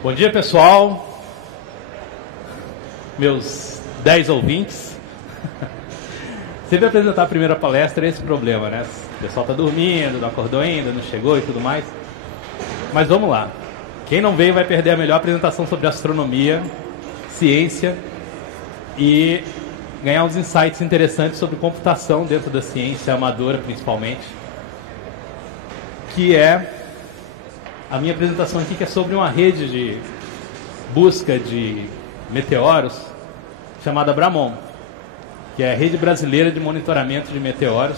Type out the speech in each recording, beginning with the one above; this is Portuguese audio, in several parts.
Bom dia, pessoal, meus 10 ouvintes. Sempre apresentar a primeira palestra é esse problema, né? O pessoal está dormindo, não acordou ainda, não chegou e tudo mais. Mas vamos lá. Quem não veio vai perder a melhor apresentação sobre astronomia, ciência e ganhar uns insights interessantes sobre computação dentro da ciência amadora, principalmente. Que é a minha apresentação aqui, que é sobre uma rede de busca de meteoros chamada Bramon, que é a Rede Brasileira de Monitoramento de Meteoros.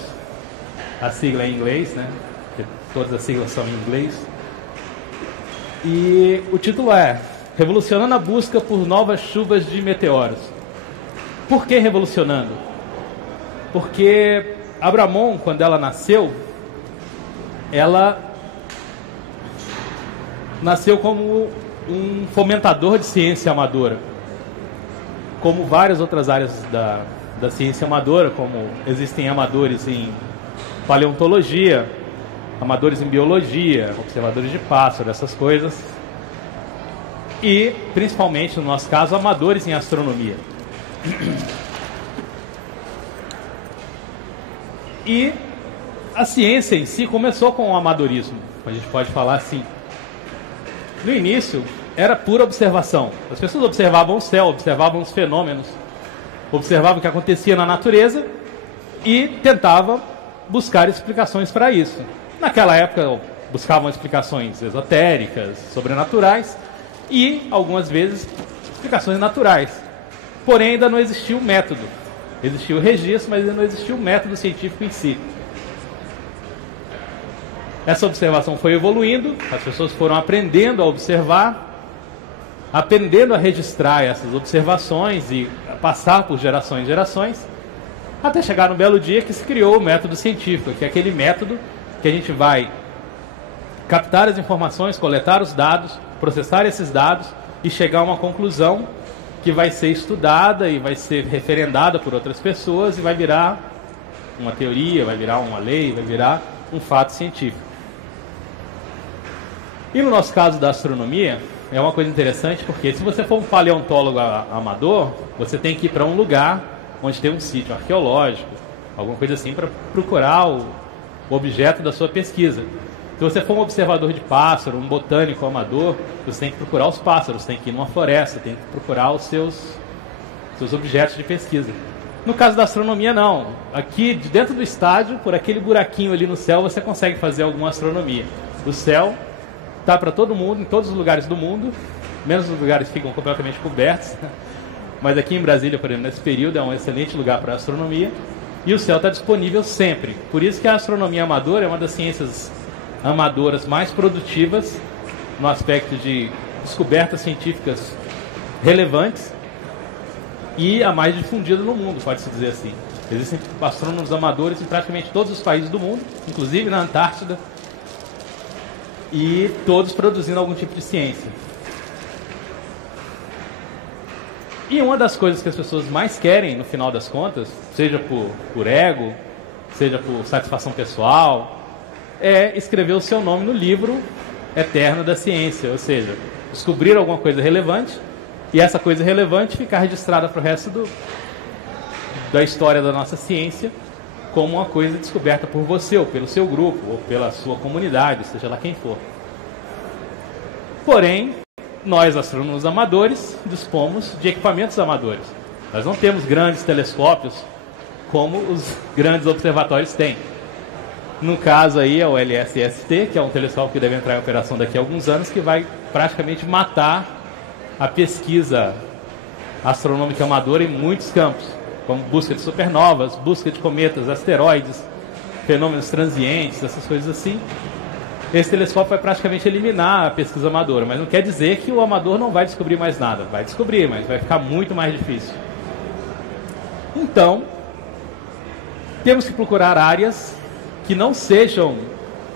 A sigla é em inglês, né? Porque todas as siglas são em inglês. E o título é Revolucionando a Busca por Novas Chuvas de Meteoros. Por que revolucionando? Porque a Bramon, quando ela nasceu, ela nasceu como um fomentador de ciência amadora. Como várias outras áreas da ciência amadora, como existem amadores em paleontologia, amadores em biologia, observadores de pássaro, essas coisas. E, principalmente, no nosso caso, amadores em astronomia. E a ciência em si começou com o amadorismo, a gente pode falar assim. No início, era pura observação. As pessoas observavam o céu, observavam os fenômenos, observavam o que acontecia na natureza e tentavam buscar explicações para isso. Naquela época, buscavam explicações esotéricas, sobrenaturais e, algumas vezes, explicações naturais. Porém, ainda não existia o método. Existia o registro, mas ainda não existia o método científico em si. Essa observação foi evoluindo, as pessoas foram aprendendo a observar, aprendendo a registrar essas observações e a passar por gerações e gerações, até chegar no belo dia que se criou o método científico, que é aquele método que a gente vai captar as informações, coletar os dados, processar esses dados e chegar a uma conclusão que vai ser estudada e vai ser referendada por outras pessoas e vai virar uma teoria, vai virar uma lei, vai virar um fato científico. E no nosso caso da astronomia, é uma coisa interessante porque se você for um paleontólogo amador, você tem que ir para um lugar onde tem um sítio arqueológico, alguma coisa assim, para procurar o objeto da sua pesquisa. Se você for um observador de pássaro, um botânico amador, você tem que procurar os pássaros, tem que ir numa floresta, tem que procurar os seus objetos de pesquisa. No caso da astronomia, não. Aqui, de dentro do estádio, por aquele buraquinho ali no céu, você consegue fazer alguma astronomia. O céu está para todo mundo, em todos os lugares do mundo, menos os lugares que ficam completamente cobertos. Mas aqui em Brasília, por exemplo, nesse período, é um excelente lugar para a astronomia. E o céu está disponível sempre. Por isso que a astronomia amadora é uma das ciências amadoras mais produtivas no aspecto de descobertas científicas relevantes e a mais difundida no mundo, pode-se dizer assim. Existem astrônomos amadores em praticamente todos os países do mundo, inclusive na Antártida, e todos produzindo algum tipo de ciência. E uma das coisas que as pessoas mais querem, no final das contas, seja por ego, seja por satisfação pessoal, é escrever o seu nome no livro eterno da ciência, ou seja, descobrir alguma coisa relevante e essa coisa relevante ficar registrada para o resto da história da nossa ciência como uma coisa descoberta por você, ou pelo seu grupo, ou pela sua comunidade, seja lá quem for. Porém, nós, astrônomos amadores, dispomos de equipamentos amadores. Nós não temos grandes telescópios como os grandes observatórios têm. No caso aí é o LSST, que é um telescópio que deve entrar em operação daqui a alguns anos, que vai praticamente matar a pesquisa astronômica amadora em muitos campos, como busca de supernovas, busca de cometas, asteroides, fenômenos transientes, essas coisas assim. Esse telescópio vai praticamente eliminar a pesquisa amadora, mas não quer dizer que o amador não vai descobrir mais nada. Vai descobrir, mas vai ficar muito mais difícil. Então, temos que procurar áreas que não sejam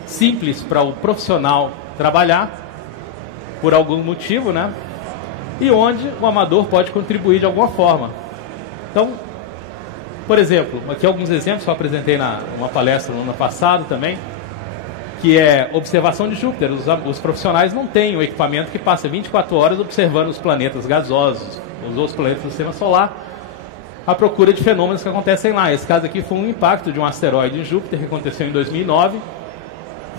simples para o profissional trabalhar, por algum motivo, né? E onde o amador pode contribuir de alguma forma. Então, por exemplo, aqui alguns exemplos que eu apresentei numa palestra no ano passado também, que é observação de Júpiter. Os profissionais não têm o equipamento que passa 24 horas observando os planetas gasosos, os outros planetas do sistema solar, à procura de fenômenos que acontecem lá. Esse caso aqui foi um impacto de um asteroide em Júpiter que aconteceu em 2009.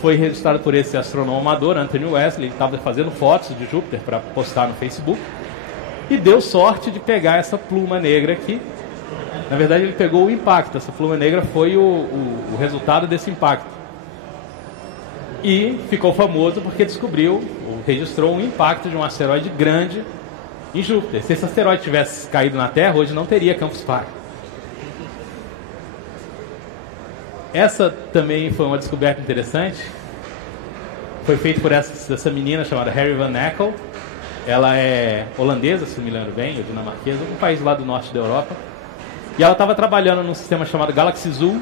Foi registrado por esse astrônomo amador, Anthony Wesley. Ele estava fazendo fotos de Júpiter para postar no Facebook. E deu sorte de pegar essa pluma negra aqui. Na verdade, ele pegou o impacto. Essa pluma negra foi o resultado desse impacto. E ficou famoso porque registrou um impacto de um asteroide grande em Júpiter. Se esse asteroide tivesse caído na Terra, hoje não teria Campus Party. Essa também foi uma descoberta interessante. Foi feito por essa menina chamada Harry Van Eckel. Ela é holandesa, se não me lembro bem, ou dinamarquesa, um país lá do norte da Europa. E ela estava trabalhando num sistema chamado Galaxy Zoo,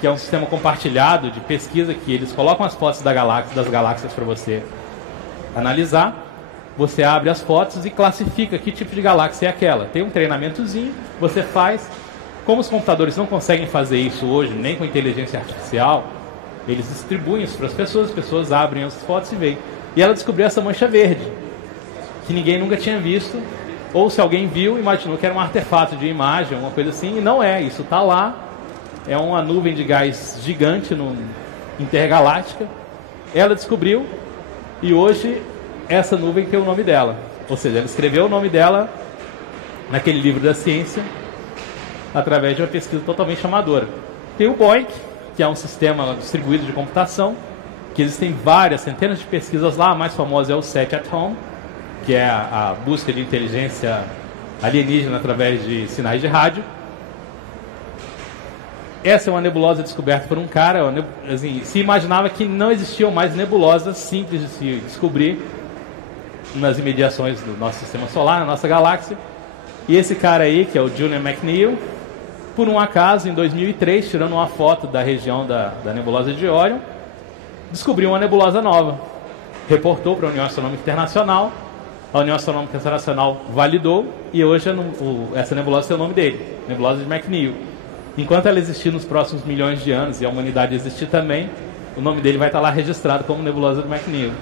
que é um sistema compartilhado de pesquisa que eles colocam as fotos das galáxias para você analisar. Você abre as fotos e classifica que tipo de galáxia é aquela. Tem um treinamentozinho, você faz. Como os computadores não conseguem fazer isso hoje, nem com inteligência artificial, eles distribuem isso para as pessoas abrem as fotos e veem. E ela descobriu essa mancha verde, que ninguém nunca tinha visto, ou se alguém viu, imaginou que era um artefato de imagem, uma coisa assim, e não é, isso está lá, é uma nuvem de gás gigante intergaláctica. Ela descobriu, e hoje essa nuvem tem o nome dela, ou seja, ela escreveu o nome dela naquele livro da ciência, através de uma pesquisa totalmente amadora. Tem o BOINC, que é um sistema distribuído de computação, que existem várias, centenas de pesquisas lá. A mais famosa é o SET at Home, que é a busca de inteligência alienígena através de sinais de rádio. Essa é uma nebulosa descoberta por um cara. Assim, se imaginava que não existiam mais nebulosas simples de se descobrir nas imediações do nosso sistema solar, na nossa galáxia. E esse cara aí, que é o Julian McNeil, por um acaso, em 2003, tirando uma foto da região da nebulosa de Orion, descobriu uma nebulosa nova. Reportou para a União Astronômica Internacional. A União Astronômica Internacional validou e hoje essa nebulosa tem o nome dele, nebulosa de McNeil. Enquanto ela existir nos próximos milhões de anos e a humanidade existir também, o nome dele vai estar lá registrado como nebulosa de McNeil.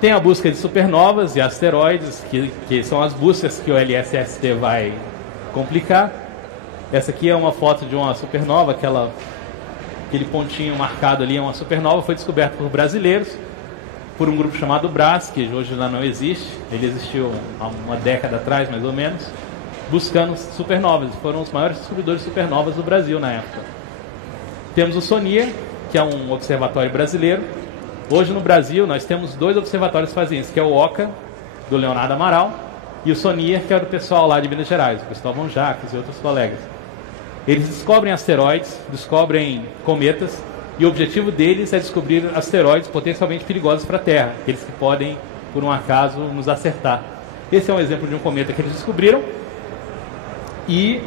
Tem a busca de supernovas e asteroides, que são as buscas que o LSST vai complicar. Essa aqui é uma foto de uma supernova, aquele pontinho marcado ali é uma supernova, foi descoberta por brasileiros, por um grupo chamado BRAS, que hoje já não existe. Ele existiu há uma década atrás, mais ou menos, buscando supernovas. Foram os maiores descobridores de supernovas do Brasil na época. Temos o SONIA, que é um observatório brasileiro. Hoje no Brasil nós temos 2 observatórios que fazem isso, que é o OCA, do Leonardo Amaral, e o SONIA, que é do pessoal lá de Minas Gerais, o Cristóvão Jacques e outros colegas. Eles descobrem asteroides, descobrem cometas, e o objetivo deles é descobrir asteroides potencialmente perigosos para a Terra, aqueles que podem, por um acaso, nos acertar. Esse é um exemplo de um cometa que eles descobriram, e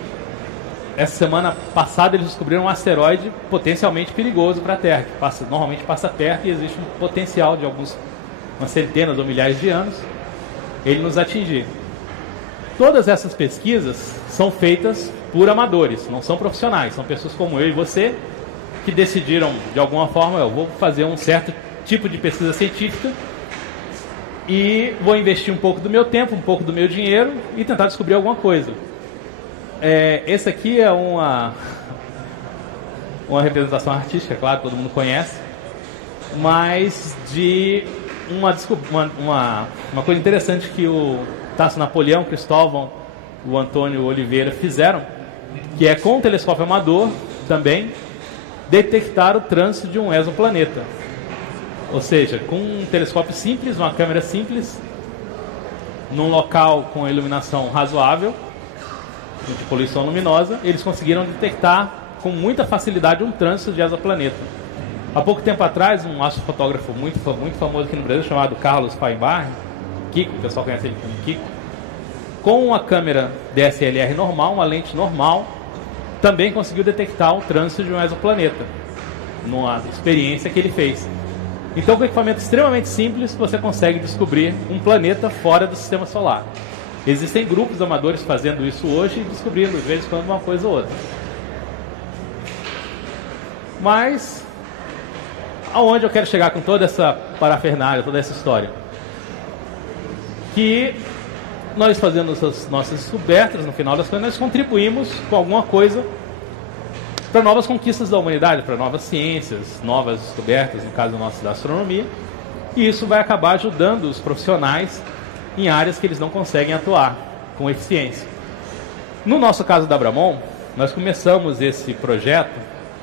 essa semana passada eles descobriram um asteroide potencialmente perigoso para a Terra, que normalmente passa perto e existe um potencial de umas centenas ou milhares de anos ele nos atingir. Todas essas pesquisas são feitas por amadores, não são profissionais, são pessoas como eu e você que decidiram, de alguma forma, eu vou fazer um certo tipo de pesquisa científica e vou investir um pouco do meu tempo, um pouco do meu dinheiro e tentar descobrir alguma coisa. Esse aqui é uma representação artística, claro, todo mundo conhece, mas de uma coisa interessante que o Tasso Napoleão, Cristóvão, o Antônio Oliveira fizeram, que é com um telescópio amador também detectar o trânsito de um exoplaneta. Ou seja, com um telescópio simples, uma câmera simples, num local com iluminação razoável, de poluição luminosa, eles conseguiram detectar com muita facilidade um trânsito de exoplaneta. Há pouco tempo atrás, um astrofotógrafo muito famoso aqui no Brasil, chamado Carlos Feinbach, Kiko, o pessoal conhece ele como Kiko, com uma câmera DSLR normal, uma lente normal, também conseguiu detectar o trânsito de um exoplaneta, numa experiência que ele fez. Então, com um equipamento extremamente simples, você consegue descobrir um planeta fora do sistema solar. Existem grupos amadores fazendo isso hoje e descobrindo, de vez em quando, uma coisa ou outra. Mas, aonde eu quero chegar com toda essa parafernália, toda essa história? Que nós fazendo as nossas descobertas, no final das contas, nós contribuímos com alguma coisa para novas conquistas da humanidade, para novas ciências, novas descobertas, no caso nosso da astronomia, e isso vai acabar ajudando os profissionais em áreas que eles não conseguem atuar com eficiência. No nosso caso da Abramon, nós começamos esse projeto,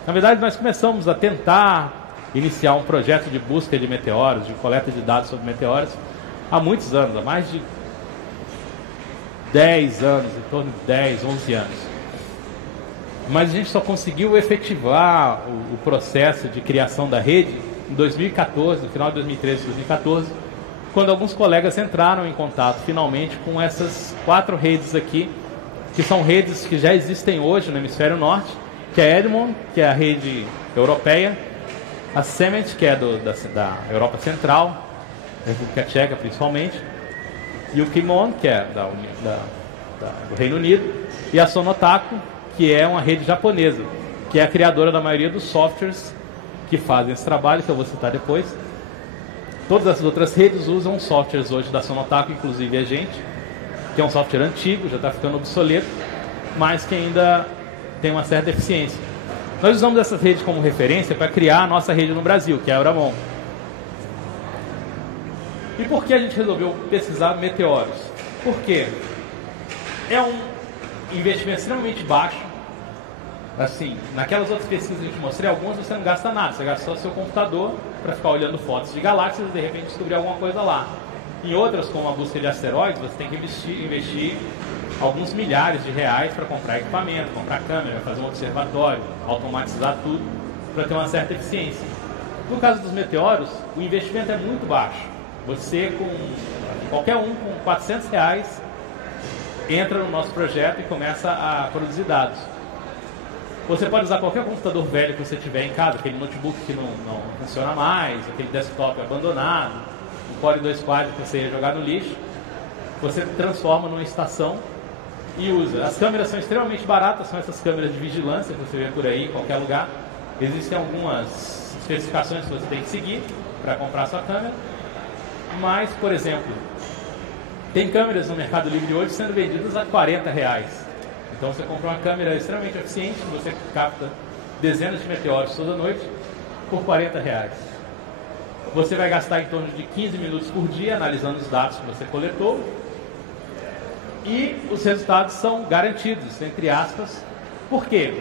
na verdade nós começamos a tentar iniciar um projeto de busca de meteoros, de coleta de dados sobre meteoros, há muitos anos, há mais de 10 anos, em torno de 10, 11 anos. Mas a gente só conseguiu efetivar o processo de criação da rede em 2014, no final de 2013, 2014, quando alguns colegas entraram em contato finalmente com essas 4 redes aqui, que são redes que já existem hoje no hemisfério norte, que é a Edmond, que é a rede europeia, a CEMET, que é da Europa Central, República Tcheca principalmente, e o Kimon, que é do Reino Unido, e a Sonotaku, que é uma rede japonesa, que é a criadora da maioria dos softwares que fazem esse trabalho, que eu vou citar depois. Todas essas outras redes usam softwares hoje da Sonotaku, inclusive a gente, que é um software antigo, já está ficando obsoleto, mas que ainda tem uma certa eficiência. Nós usamos essas redes como referência para criar a nossa rede no Brasil, que é a Abramon. E por que a gente resolveu pesquisar meteoros? Porque é um investimento extremamente baixo. Assim, naquelas outras pesquisas que eu te mostrei, algumas você não gasta nada, você gasta só o seu computador para ficar olhando fotos de galáxias e de repente descobrir alguma coisa lá. Em outras, como a busca de asteroides, você tem que investir alguns milhares de reais para comprar equipamento, comprar câmera, fazer um observatório, automatizar tudo, para ter uma certa eficiência. No caso dos meteoros, o investimento é muito baixo. Você, qualquer um com 400 reais, entra no nosso projeto e começa a produzir dados. Você pode usar qualquer computador velho que você tiver em casa, aquele notebook que não funciona mais, aquele desktop abandonado, o Core 2 Quad que você ia jogar no lixo, você transforma numa estação e usa. As câmeras são extremamente baratas, são essas câmeras de vigilância que você vê por aí em qualquer lugar. Existem algumas especificações que você tem que seguir para comprar sua câmera, mas, por exemplo, tem câmeras no Mercado Livre hoje sendo vendidas a 40 reais. Então você compra uma câmera extremamente eficiente, você capta dezenas de meteoros toda noite por 40 reais. Você vai gastar em torno de 15 minutos por dia analisando os dados que você coletou. E os resultados são garantidos, entre aspas. Por quê?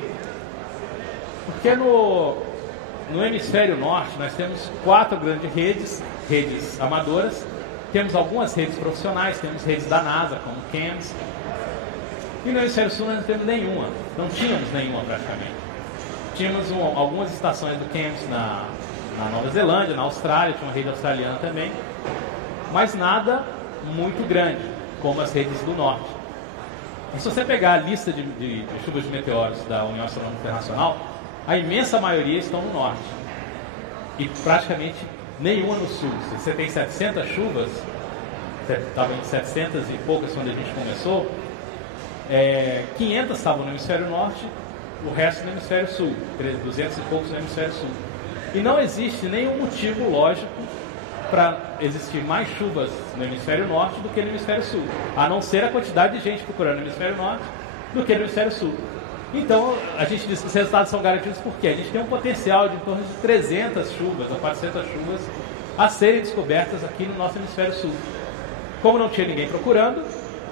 Porque no hemisfério norte nós temos 4 grandes redes amadoras. Temos algumas redes profissionais, temos redes da NASA, como o CAMS. E no hemisfério sul nós não temos nenhuma. Não tínhamos nenhuma praticamente. Tínhamos algumas estações do CAMS na Nova Zelândia, na Austrália, tinha uma rede australiana também. Mas nada muito grande, como as redes do norte. E se você pegar a lista de chuvas de meteoros da União Astronômica Internacional, a imensa maioria estão no norte. E praticamente nenhuma no sul. Se você tem 700 chuvas, estava em 700 e poucas quando a gente começou, 500 estavam no hemisfério norte, o resto no hemisfério sul, 200 e poucos no hemisfério sul. E não existe nenhum motivo lógico para existir mais chuvas no hemisfério norte do que no hemisfério sul, a não ser a quantidade de gente procurando no hemisfério norte do que no hemisfério sul. Então, a gente diz que os resultados são garantidos porque a gente tem um potencial de em torno de 300 chuvas ou 400 chuvas a serem descobertas aqui no nosso hemisfério sul. Como não tinha ninguém procurando,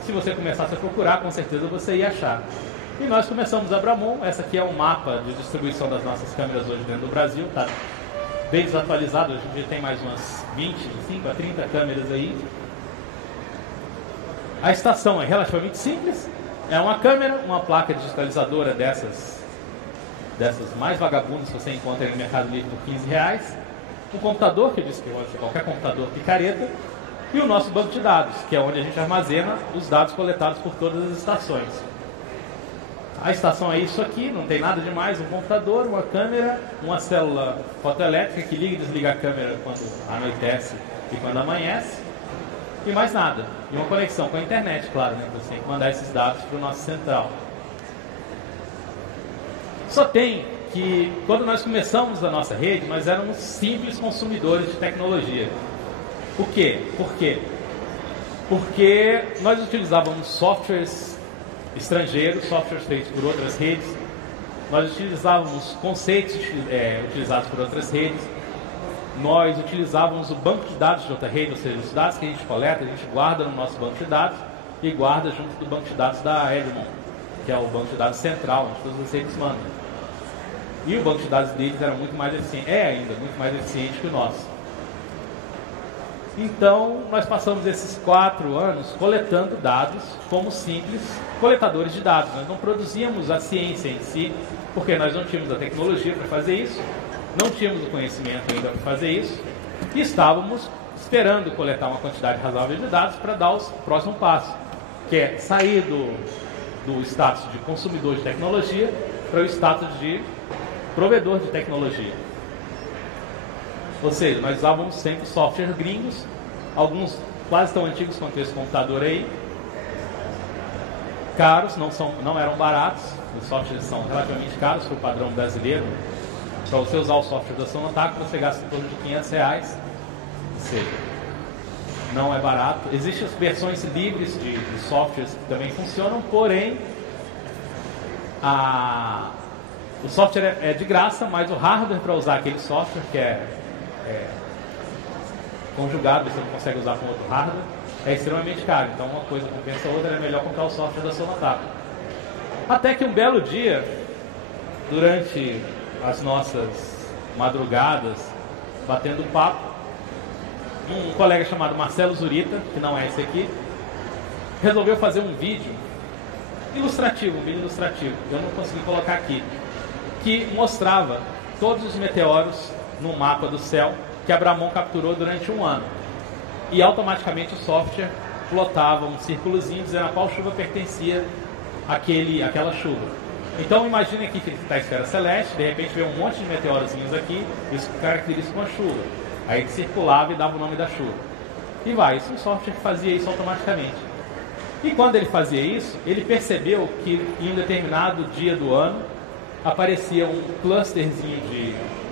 se você começasse a procurar, com certeza você ia achar. E nós começamos a Abramon. Essa aqui é um mapa de distribuição das nossas câmeras hoje dentro do Brasil, tá bem desatualizado, hoje em dia tem mais umas 25 a 30 câmeras aí. A estação é relativamente simples, é uma câmera, uma placa digitalizadora dessas mais vagabundas que você encontra aí no Mercado Livre por 15 reais, um computador, que eu disse que pode ser qualquer computador picareta, e o nosso banco de dados, que é onde a gente armazena os dados coletados por todas as estações. A estação é isso aqui, não tem nada demais, um computador, uma câmera, uma célula fotoelétrica que liga e desliga a câmera quando anoitece e quando amanhece, e mais nada. E uma conexão com a internet, claro, né? Você tem que mandar esses dados para o nosso central. Só tem que quando nós começamos a nossa rede, nós éramos simples consumidores de tecnologia. Por quê? Porque nós utilizávamos softwares estrangeiros, softwares feitos por outras redes, nós utilizávamos conceitos utilizados por outras redes, nós utilizávamos o banco de dados de outra rede, ou seja, os dados que a gente coleta, a gente guarda no nosso banco de dados e guarda junto do banco de dados da Edmond, que é o banco de dados central, onde todas as redes mandam. E o banco de dados deles era muito mais eficiente, ainda muito mais eficiente que o nosso. Então, nós passamos esses 4 anos coletando dados como simples coletadores de dados. Nós não produzíamos a ciência em si, porque nós não tínhamos a tecnologia para fazer isso, não tínhamos o conhecimento ainda para fazer isso, e estávamos esperando coletar uma quantidade razoável de dados para dar o próximo passo, que é sair do status de consumidor de tecnologia para o status de provedor de tecnologia. Ou seja, nós usávamos sempre softwares gringos, alguns quase tão antigos quanto esse computador aí, caros, não eram baratos, os softwares são relativamente caros para o padrão brasileiro. Para você usar o software da Sonatak, você gasta em torno de R$500, ou seja, não é barato. Existem as versões livres de softwares que também funcionam, porém o software é de graça, mas o hardware para usar aquele software que é conjugado, você não consegue usar com outro hardware, é extremamente caro. Então uma coisa compensa a outra, é melhor comprar o software da Sonatak. Até que um belo dia, durante as nossas madrugadas, batendo papo, um colega chamado Marcelo Zurita, que não é esse aqui, resolveu fazer um vídeo ilustrativo, eu não consegui colocar aqui, que mostrava todos os meteoros no mapa do céu que a Abramon capturou durante um ano. E automaticamente o software plotava um círculozinho dizendo a qual chuva pertencia àquela chuva. Então imagine aqui que está a esfera celeste, de repente vê um monte de meteorozinhos aqui, isso caracteriza uma chuva. Aí ele circulava e dava o nome da chuva. E isso é um software que fazia isso automaticamente. E quando ele fazia isso, ele percebeu que em um determinado dia do ano aparecia um clusterzinho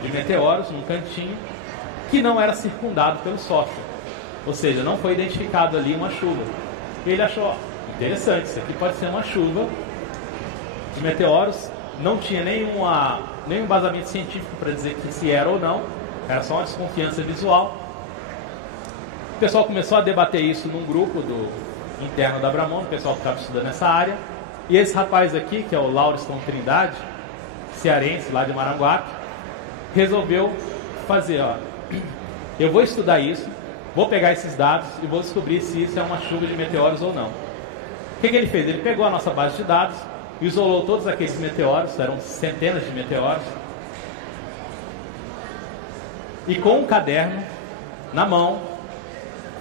de meteoros num cantinho que não era circundado pelo software. Ou seja, não foi identificado ali uma chuva. E ele achou, interessante, isso aqui pode ser uma chuva de meteoros. Não tinha nenhum embasamento científico para dizer que se era ou não, era só uma desconfiança visual. O pessoal começou a debater isso num grupo interno da Abramon, o pessoal que estava estudando essa área. E esse rapaz aqui, que é o Lauriston Trindade, cearense, lá de Maranguape, resolveu fazer, eu vou estudar isso, vou pegar esses dados e vou descobrir se isso é uma chuva de meteoros ou não. O que ele fez? Ele pegou a nossa base de dados, isolou todos aqueles meteoros, eram centenas de meteoros, e com um caderno na mão,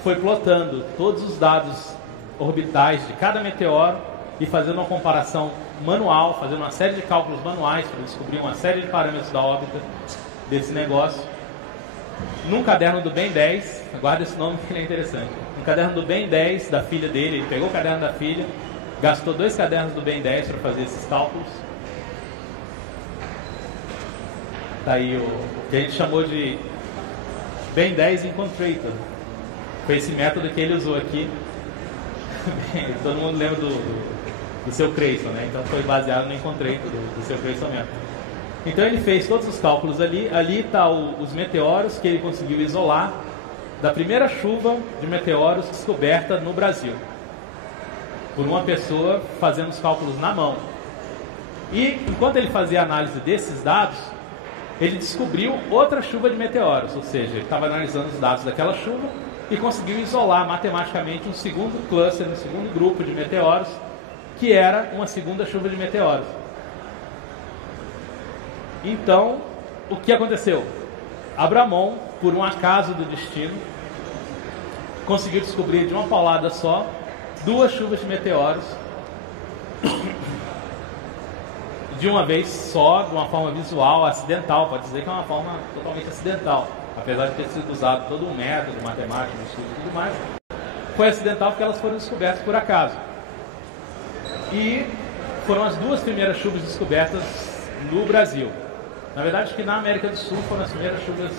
foi plotando todos os dados orbitais de cada meteoro e fazendo uma comparação manual, fazendo uma série de cálculos manuais para descobrir uma série de parâmetros da órbita desse negócio. Num caderno do Ben 10, guarda esse nome que ele é interessante, no caderno do Ben 10 da filha dele, ele pegou o caderno da filha, gastou 2 cadernos do Ben 10 para fazer esses cálculos. Tá aí o que a gente chamou de Ben 10 Incontrator. Foi esse método que ele usou aqui. Todo mundo lembra do seu Creyson, né? Então foi baseado no Incontrator do seu Creyson mesmo. Então ele fez todos os cálculos ali. Ali está os meteoros que ele conseguiu isolar da primeira chuva de meteoros descoberta no Brasil, por uma pessoa fazendo os cálculos na mão. E enquanto ele fazia a análise desses dados, ele descobriu outra chuva de meteoros, ou seja, ele estava analisando os dados daquela chuva e conseguiu isolar matematicamente um segundo cluster, um segundo grupo de meteoros, que era uma segunda chuva de meteoros. Então, o que aconteceu? Abramon, por um acaso do destino, conseguiu descobrir de uma paulada só 2 chuvas de meteoros de uma vez só, de uma forma visual, acidental. Pode dizer que é uma forma totalmente acidental, apesar de ter sido usado todo um método matemático, estudo e tudo mais. Foi acidental porque elas foram descobertas por acaso. E foram as 2 primeiras chuvas descobertas no Brasil. Na verdade, acho que na América do Sul foram as primeiras chuvas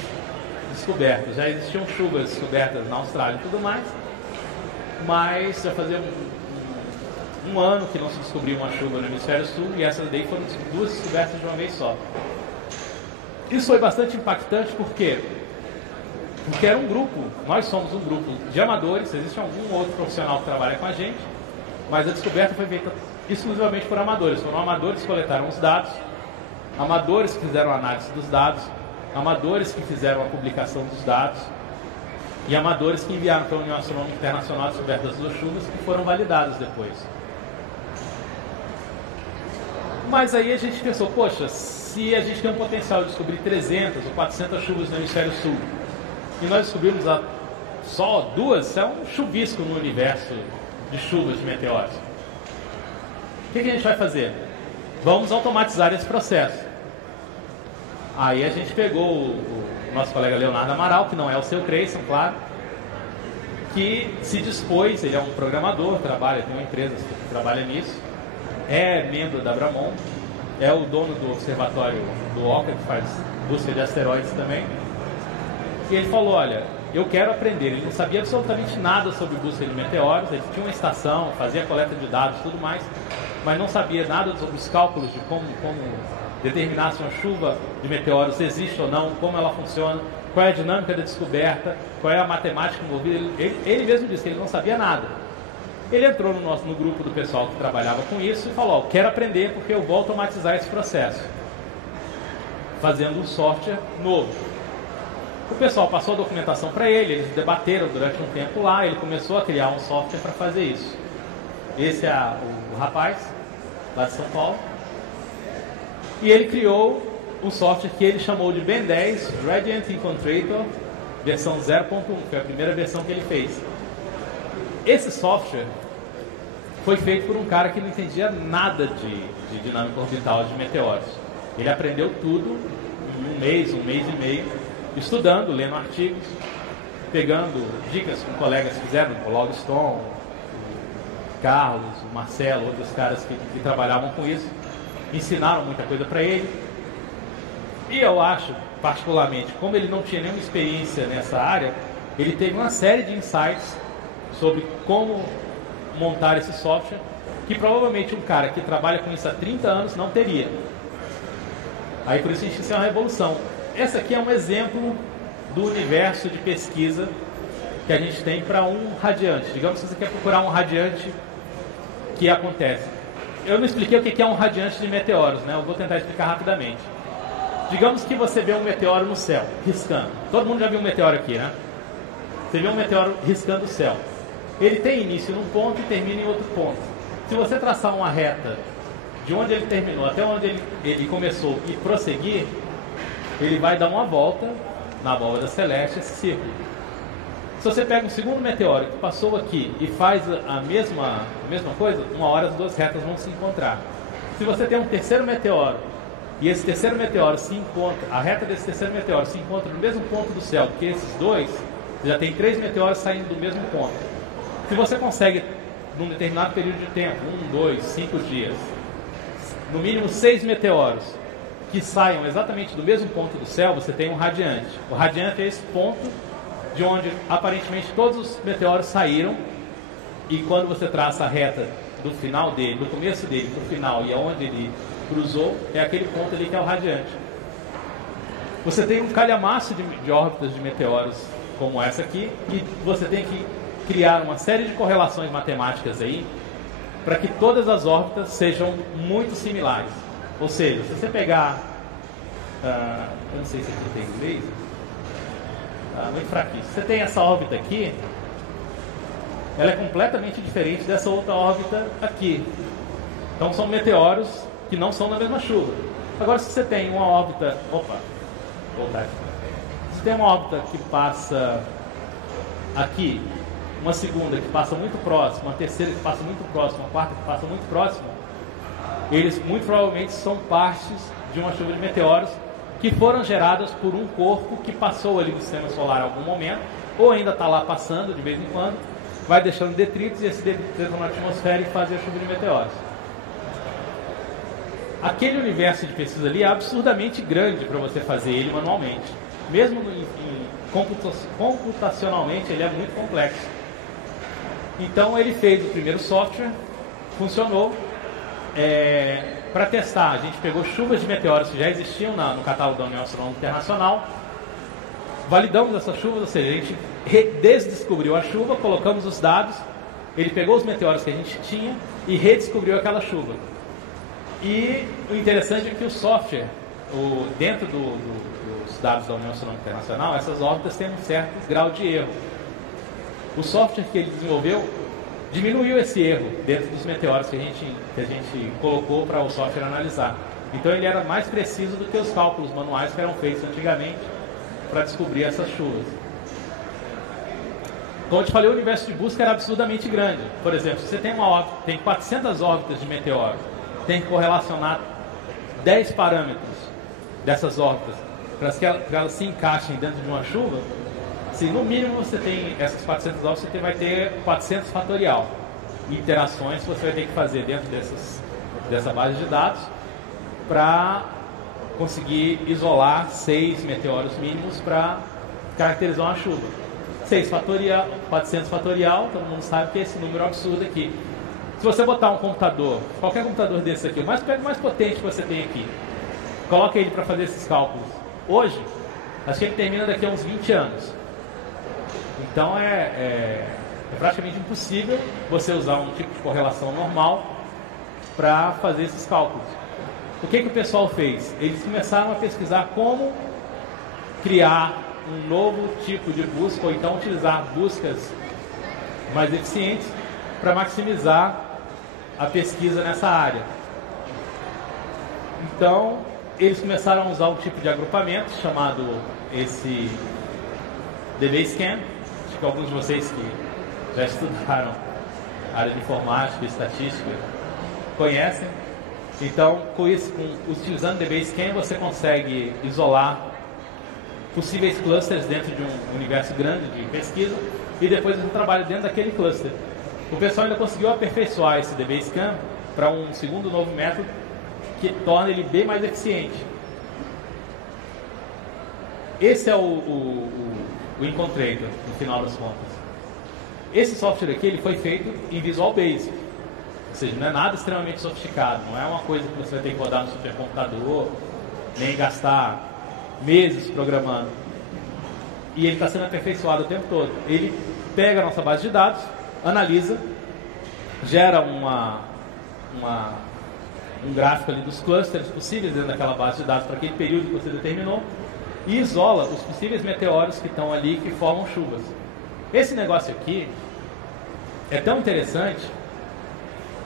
descobertas. Já existiam chuvas descobertas na Austrália e tudo mais, mas já fazia um ano que não se descobriu uma chuva no hemisfério sul, e essas daí foram duas descobertas de uma vez só. Isso foi bastante impactante, por quê? Porque era um grupo, nós somos um grupo de amadores, existe algum outro profissional que trabalha com a gente, mas a descoberta foi feita exclusivamente por amadores. Foram amadores que coletaram os dados, amadores que fizeram a análise dos dados, amadores que fizeram a publicação dos dados e amadores que enviaram para a União Astronômica Internacional a descoberta das duas chuvas, que foram validados depois. Mas aí a gente pensou, poxa, se a gente tem um potencial de descobrir 300 ou 400 chuvas no hemisfério sul, e nós descobrimos só duas, é um chuvisco no universo de chuvas de meteoros. O que a gente vai fazer? Vamos automatizar esse processo. Aí a gente pegou o nosso colega Leonardo Amaral, que não é o seu Creyson, claro, que se dispôs, ele é um programador, tem uma empresa que trabalha nisso, é membro da Abramon, é o dono do observatório do Oca, que faz busca de asteroides também. E ele falou, olha, eu quero aprender. Ele não sabia absolutamente nada sobre busca de meteoros, ele tinha uma estação, fazia coleta de dados e tudo mais, mas não sabia nada sobre os cálculos de como determinar se uma chuva de meteoros existe ou não, como ela funciona, qual é a dinâmica da descoberta, qual é a matemática envolvida. Ele mesmo disse que ele não sabia nada. Ele entrou no grupo do pessoal que trabalhava com isso e falou, quero aprender porque eu vou automatizar esse processo, fazendo um software novo. O pessoal passou a documentação para ele, eles debateram durante um tempo lá, ele começou a criar um software para fazer isso. Esse é o rapaz, lá de São Paulo, e ele criou um software que ele chamou de Ben 10 Gradient Encontrator, versão 0.1, foi a primeira versão que ele fez. Esse software foi feito por um cara que não entendia nada de dinâmica orbital de meteoros. Ele aprendeu tudo em um mês e meio, estudando, lendo artigos, pegando dicas que colegas fizeram, o Logstone, o Carlos, o Marcelo, outros caras que trabalhavam com isso, ensinaram muita coisa para ele. E eu acho, particularmente, como ele não tinha nenhuma experiência nessa área, ele teve uma série de insights sobre como montar esse software, que provavelmente um cara que trabalha com isso há 30 anos não teria. Aí por isso a gente tem uma revolução. Essa aqui é um exemplo do universo de pesquisa que a gente tem para um radiante. Digamos que você quer procurar um radiante que acontece. Eu não expliquei o que é um radiante de meteoros, né? Eu vou tentar explicar rapidamente. Digamos que você vê um meteoro no céu, riscando. Todo mundo já viu um meteoro aqui, né? Você vê um meteoro riscando o céu. Ele tem início num ponto e termina em outro ponto. Se você traçar uma reta de onde ele terminou até onde ele começou e prosseguir, ele vai dar uma volta na abóbada celeste, esse círculo. Se você pega um segundo meteoro que passou aqui e faz a mesma coisa, uma hora as duas retas vão se encontrar. Se você tem um terceiro meteoro e esse terceiro meteoro se encontra, a reta desse terceiro meteoro se encontra no mesmo ponto do céu que esses dois, você já tem 3 meteoros saindo do mesmo ponto. Se você consegue, num determinado período de tempo, 1, 2, 5 dias, no mínimo 6 meteoros que saiam exatamente do mesmo ponto do céu, você tem um radiante. O radiante é esse ponto de onde aparentemente todos os meteoros saíram, e quando você traça a reta do final dele, do começo dele para o final e aonde ele cruzou, é aquele ponto ali que é o radiante. Você tem um calhamaço de órbitas de meteoros como essa aqui, e você tem que criar uma série de correlações matemáticas aí para que todas as órbitas sejam muito similares. Ou seja, se você pegar, eu não sei se aqui tem inglês, muito fraquinho. Se você tem essa órbita aqui, ela é completamente diferente dessa outra órbita aqui. Então são meteoros que não são na mesma chuva. Agora, se você tem uma órbita, voltar aqui. Se tem uma órbita que passa aqui, uma segunda que passa muito próximo, uma terceira que passa muito próximo, uma quarta que passa muito próximo, eles muito provavelmente são partes de uma chuva de meteoros que foram geradas por um corpo que passou ali do sistema solar em algum momento, ou ainda está lá passando de vez em quando, vai deixando detritos, e esse detrito entra na atmosfera e faz a chuva de meteoros. aquele universo de pesquisa ali é absurdamente grande para você fazer ele manualmente. Mesmo computacionalmente, ele é muito complexo. Então ele fez o primeiro software, funcionou. Para testar, a gente pegou chuvas de meteoros que já existiam no catálogo da União Astronômica Internacional, validamos essas chuvas, ou seja, a gente desdescobriu a chuva, colocamos os dados, ele pegou os meteoros que a gente tinha e redescobriu aquela chuva. E o interessante é que o software, dentro dos dados da União Astronômica Internacional, essas órbitas têm um certo grau de erro. O software que ele desenvolveu diminuiu esse erro dentro dos meteoros que a gente colocou para o software analisar. Então ele era mais preciso do que os cálculos manuais que eram feitos antigamente para descobrir essas chuvas. Como eu te falei, o universo de busca era absurdamente grande. Por exemplo, se você tem uma órbita, tem 400 órbitas de meteoros, tem que correlacionar 10 parâmetros dessas órbitas para elas se encaixem dentro de uma chuva. Se no mínimo você tem essas 400 órbitas, você vai ter 400 fatorial. Interações que você vai ter que fazer dentro dessa base de dados para conseguir isolar 6 meteoros mínimos para caracterizar uma chuva. 6 fatorial, 400 fatorial, todo mundo sabe que é esse número absurdo aqui. Se você botar um computador, qualquer computador desse aqui, o mais potente que você tem aqui, coloca ele para fazer esses cálculos. Hoje, acho que ele termina daqui a uns 20 anos. Então é praticamente impossível você usar um tipo de correlação normal para fazer esses cálculos. O que o pessoal fez? Eles começaram a pesquisar como criar um novo tipo de busca, ou então utilizar buscas mais eficientes para maximizar a pesquisa nessa área. Então, eles começaram a usar um tipo de agrupamento chamado esse DBSCAN. Acho que alguns de vocês que já estudaram a área de informática e estatística conhecem. Então, utilizando DBSCAN, você consegue isolar possíveis clusters dentro de um universo grande de pesquisa e depois você trabalha dentro daquele cluster. O pessoal ainda conseguiu aperfeiçoar esse DBSCAN para um segundo novo método que torna ele bem mais eficiente. Esse é o Incontrator, no final das contas. Esse software aqui ele foi feito em Visual Basic, ou seja, não é nada extremamente sofisticado, não é uma coisa que você vai ter que rodar no supercomputador, nem gastar meses programando. E ele está sendo aperfeiçoado o tempo todo. Ele pega a nossa base de dados, analisa, gera um gráfico ali dos clusters possíveis dentro daquela base de dados para aquele período que você determinou e isola os possíveis meteoros que estão ali que formam chuvas. Esse negócio aqui é tão interessante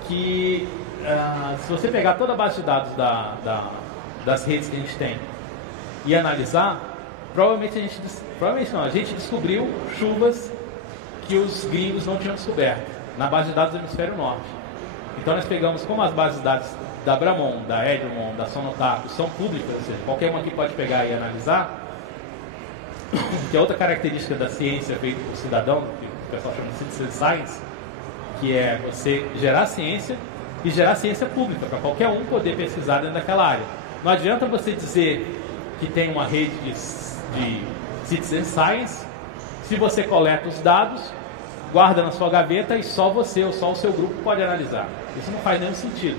que se você pegar toda a base de dados das redes que a gente tem e analisar, provavelmente a gente descobriu chuvas que os gringos não tinham descoberto na base de dados do hemisfério norte. Então nós pegamos, como as bases de dados da Bramon, da Edgemon, da Sonotaku são públicas, ou seja, qualquer uma aqui pode pegar e analisar, que é outra característica da ciência feita por cidadão, que o pessoal chama de citizen science, que é você gerar ciência e gerar ciência pública, para qualquer um poder pesquisar dentro daquela área. Não adianta você dizer que tem uma rede de citizen science se você coleta os dados, guarda na sua gaveta e só você ou só o seu grupo pode analisar. Isso não faz nenhum sentido.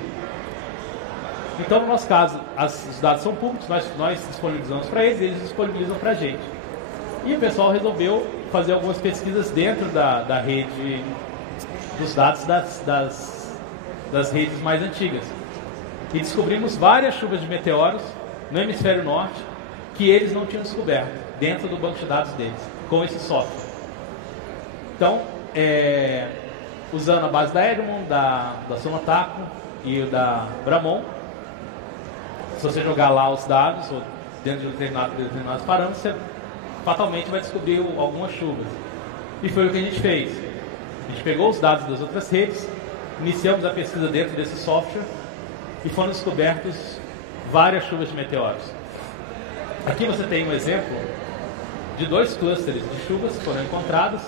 Então, no nosso caso, os dados são públicos, nós disponibilizamos para eles e eles disponibilizam para a gente. E o pessoal resolveu fazer algumas pesquisas dentro da rede dos dados das redes mais antigas. E descobrimos várias chuvas de meteoros no hemisfério norte que eles não tinham descoberto dentro do banco de dados deles, com esse software. Então, usando a base da Edgemon, da Sonotaku e da Bramon, se você jogar lá os dados, ou dentro de determinados parâmetros, você fatalmente vai descobrir algumas chuvas. E foi o que a gente fez. A gente pegou os dados das outras redes, iniciamos a pesquisa dentro desse software e foram descobertos várias chuvas de meteoros. Aqui você tem um exemplo de 2 clusters de chuvas que foram encontrados.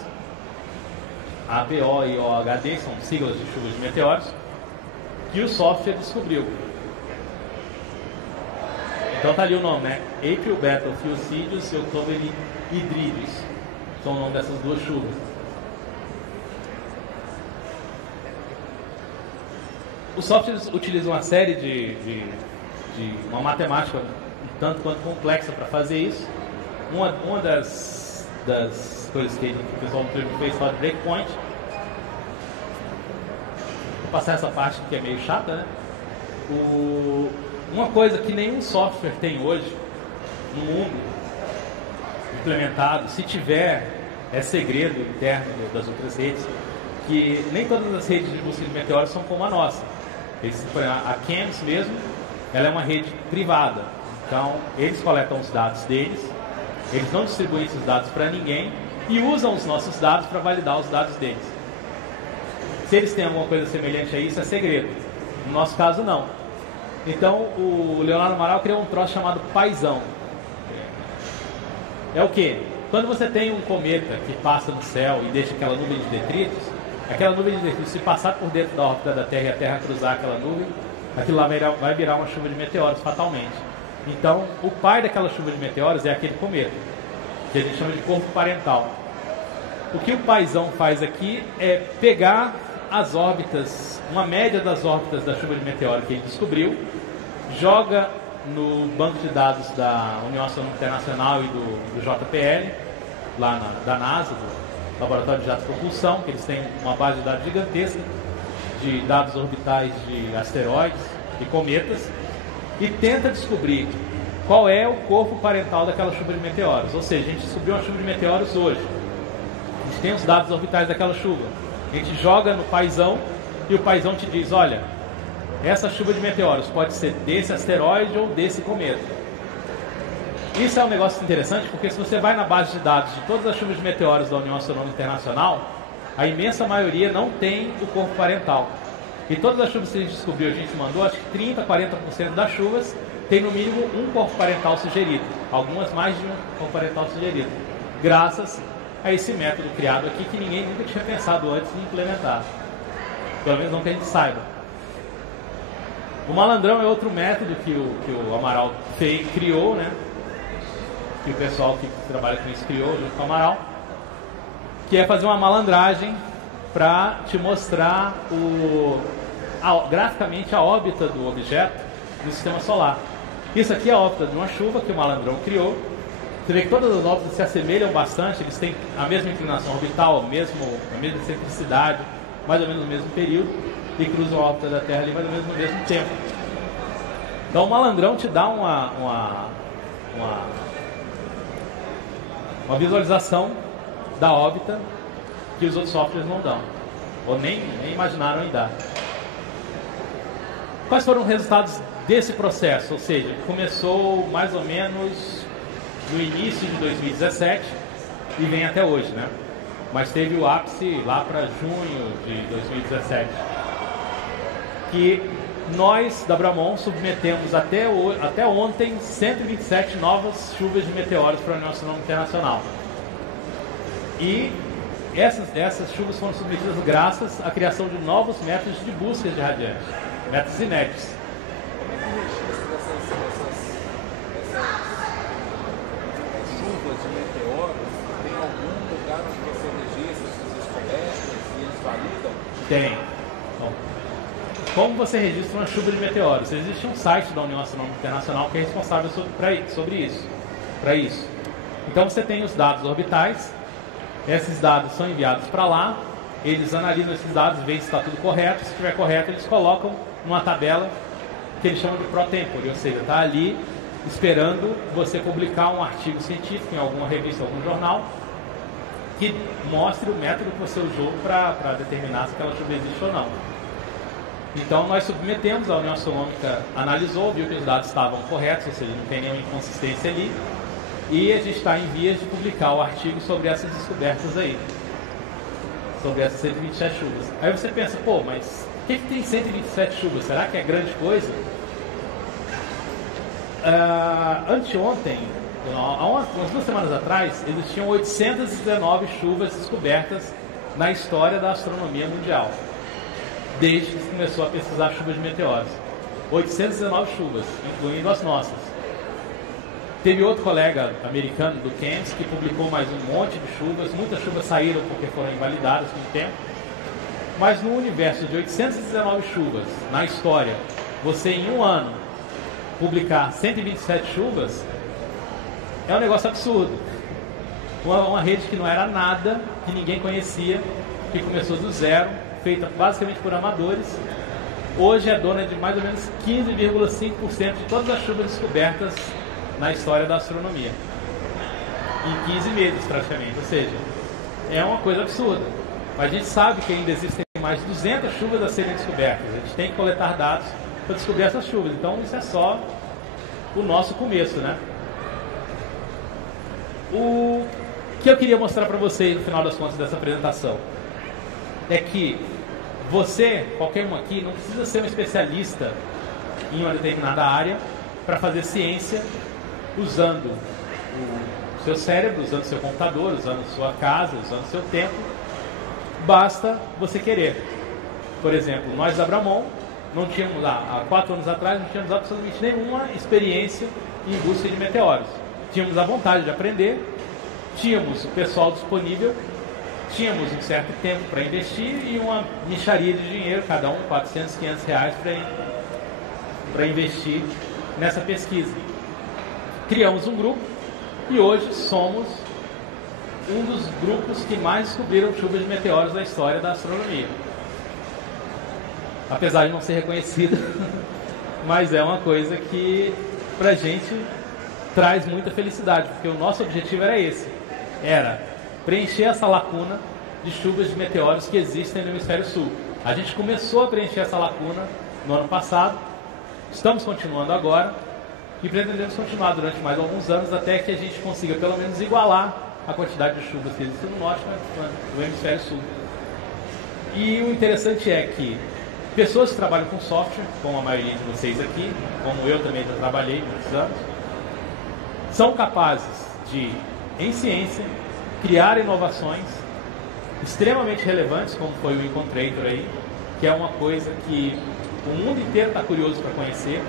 ABO e OHD são siglas de chuvas de meteoros que o software descobriu. Então tá ali o nome, né? April Beta Ophiucidius e October Hydridius. São o nome dessas duas chuvas. Os softwares utilizam uma série de uma matemática um tanto quanto complexa para fazer isso. Uma das coisas que o pessoal do fez foi o breakpoint. Vou passar essa parte que é meio chata, né? Uma coisa que nenhum software tem hoje no mundo implementado, se tiver, é segredo interno das outras redes, que nem todas as redes de busca de meteoros são como a nossa. A CAMS mesmo, ela é uma rede privada. Então, eles coletam os dados deles, eles não distribuem esses dados para ninguém e usam os nossos dados para validar os dados deles. Se eles têm alguma coisa semelhante a isso, é segredo. No nosso caso, não. Então, o Leonardo Amaral criou um troço chamado paizão. É o quê? Quando você tem um cometa que passa no céu e deixa aquela nuvem de detritos, aquela nuvem de detritos, se passar por dentro da órbita da Terra e a Terra cruzar aquela nuvem, aquilo lá vai virar uma chuva de meteoros fatalmente. Então, o pai daquela chuva de meteoros é aquele cometa, que a gente chama de corpo parental. O que o paizão faz aqui é pegar as órbitas, uma média das órbitas da chuva de meteoro que ele descobriu, joga no banco de dados da União Astronômica Internacional e do JPL, lá da NASA, do Laboratório de Jato de Propulsão, que eles têm uma base de dados gigantesca de dados orbitais de asteroides e cometas, e tenta descobrir qual é o corpo parental daquela chuva de meteoros. Ou seja, a gente descobriu uma chuva de meteoros hoje. A gente tem os dados orbitais daquela chuva. A gente joga no paizão e o paizão te diz, olha, essa chuva de meteoros pode ser desse asteroide ou desse cometa. Isso é um negócio interessante porque se você vai na base de dados de todas as chuvas de meteoros da União Astronômica Internacional, a imensa maioria não tem o corpo parental. E todas as chuvas que a gente descobriu, a gente mandou, acho que 30%, 40% das chuvas tem no mínimo um corpo parental sugerido. Algumas mais de um corpo parental sugerido. Graças a esse método criado aqui que ninguém nunca tinha pensado antes de implementar. Pelo menos não que a gente saiba. O malandrão é outro método que o Amaral criou, né? Que o pessoal que trabalha com isso criou junto com o Amaral, que é fazer uma malandragem para te mostrar graficamente a órbita do objeto no sistema solar. Isso aqui é a órbita de uma chuva que o malandrão criou. Você vê que todas as órbitas se assemelham bastante, eles têm a mesma inclinação orbital, a mesma excentricidade, mais ou menos no mesmo período, e cruzam a órbita da Terra ali mais ou menos no mesmo tempo. Então o malandrão te dá uma visualização da órbita que os outros softwares não dão, ou nem imaginaram em dar. Quais foram os resultados desse processo? Ou seja, começou mais ou menos no início de 2017 e vem até hoje, né? Mas teve o ápice lá para junho de 2017, que nós da Bramon submetemos até ontem 127 novas chuvas de meteoros para a União Astronômica Internacional. E essas chuvas foram submetidas graças à criação de novos métodos de busca de radiantes, métodos inéditos. Como é que registra essas chuvas de meteoros? Tem algum lugar onde você registra essas descobertas e eles validam? Tem. Bom, como você registra uma chuva de meteoros? Existe um site da União Astronômica Internacional que é responsável sobre isso. Então você tem os dados orbitais. Esses dados são enviados para lá, eles analisam esses dados, veem se está tudo correto. Se estiver correto, eles colocam numa tabela que eles chamam de pro-tempore, ou seja, está ali esperando você publicar um artigo científico em alguma revista, algum jornal, que mostre o método que você usou para determinar se aquela chuva existe ou não. Então nós submetemos, a União Astronômica analisou, viu que os dados estavam corretos, ou seja, não tem nenhuma inconsistência ali. E a gente está em vias de publicar o artigo sobre essas descobertas aí. Sobre essas 127 chuvas. Aí você pensa, pô, mas o que tem 127 chuvas? Será que é grande coisa? Anteontem, há umas 2 semanas atrás, existiam 819 chuvas descobertas na história da astronomia mundial. Desde que se começou a pesquisar chuvas de meteoros. 819 chuvas, incluindo as nossas. Teve outro colega americano do Kansas que publicou mais um monte de chuvas. Muitas chuvas saíram porque foram invalidadas com o tempo. Mas no universo de 819 chuvas na história, você em um ano publicar 127 chuvas é um negócio absurdo. Uma rede que não era nada, que ninguém conhecia, que começou do zero, feita basicamente por amadores, hoje é dona de mais ou menos 15,5% de todas as chuvas descobertas na história da astronomia. Em 15 meses, praticamente. Ou seja, é uma coisa absurda. Mas a gente sabe que ainda existem mais de 200 chuvas a serem descobertas. A gente tem que coletar dados para descobrir essas chuvas. Então, isso é só o nosso começo, né? O que eu queria mostrar para vocês, no final das contas, dessa apresentação, é que você, qualquer um aqui, não precisa ser um especialista em uma determinada área para fazer ciência usando o seu cérebro, usando o seu computador, usando a sua casa, usando o seu tempo. Basta você querer. Por exemplo, nós da Abramon não tínhamos, há 4 anos atrás, não tínhamos absolutamente nenhuma experiência em busca de meteoros. Tínhamos a vontade de aprender, tínhamos o pessoal disponível, tínhamos um certo tempo para investir e uma mixaria de dinheiro, cada um 400, 500 reais para investir nessa pesquisa. Criamos um grupo e hoje somos um dos grupos que mais descobriram chuvas de meteoros na história da astronomia. Apesar de não ser reconhecido, mas é uma coisa que pra gente traz muita felicidade, porque o nosso objetivo era esse, era preencher essa lacuna de chuvas de meteoros que existem no hemisfério sul. A gente começou a preencher essa lacuna no ano passado, estamos continuando agora e pretendemos continuar durante mais alguns anos até que a gente consiga pelo menos igualar a quantidade de chuvas que existe no norte no hemisfério sul. E o interessante é que pessoas que trabalham com software, como a maioria de vocês aqui, como eu também já trabalhei muitos anos, são capazes de, em ciência, criar inovações extremamente relevantes, como foi o Encontrator aí, que é uma coisa que o mundo inteiro está curioso para conhecer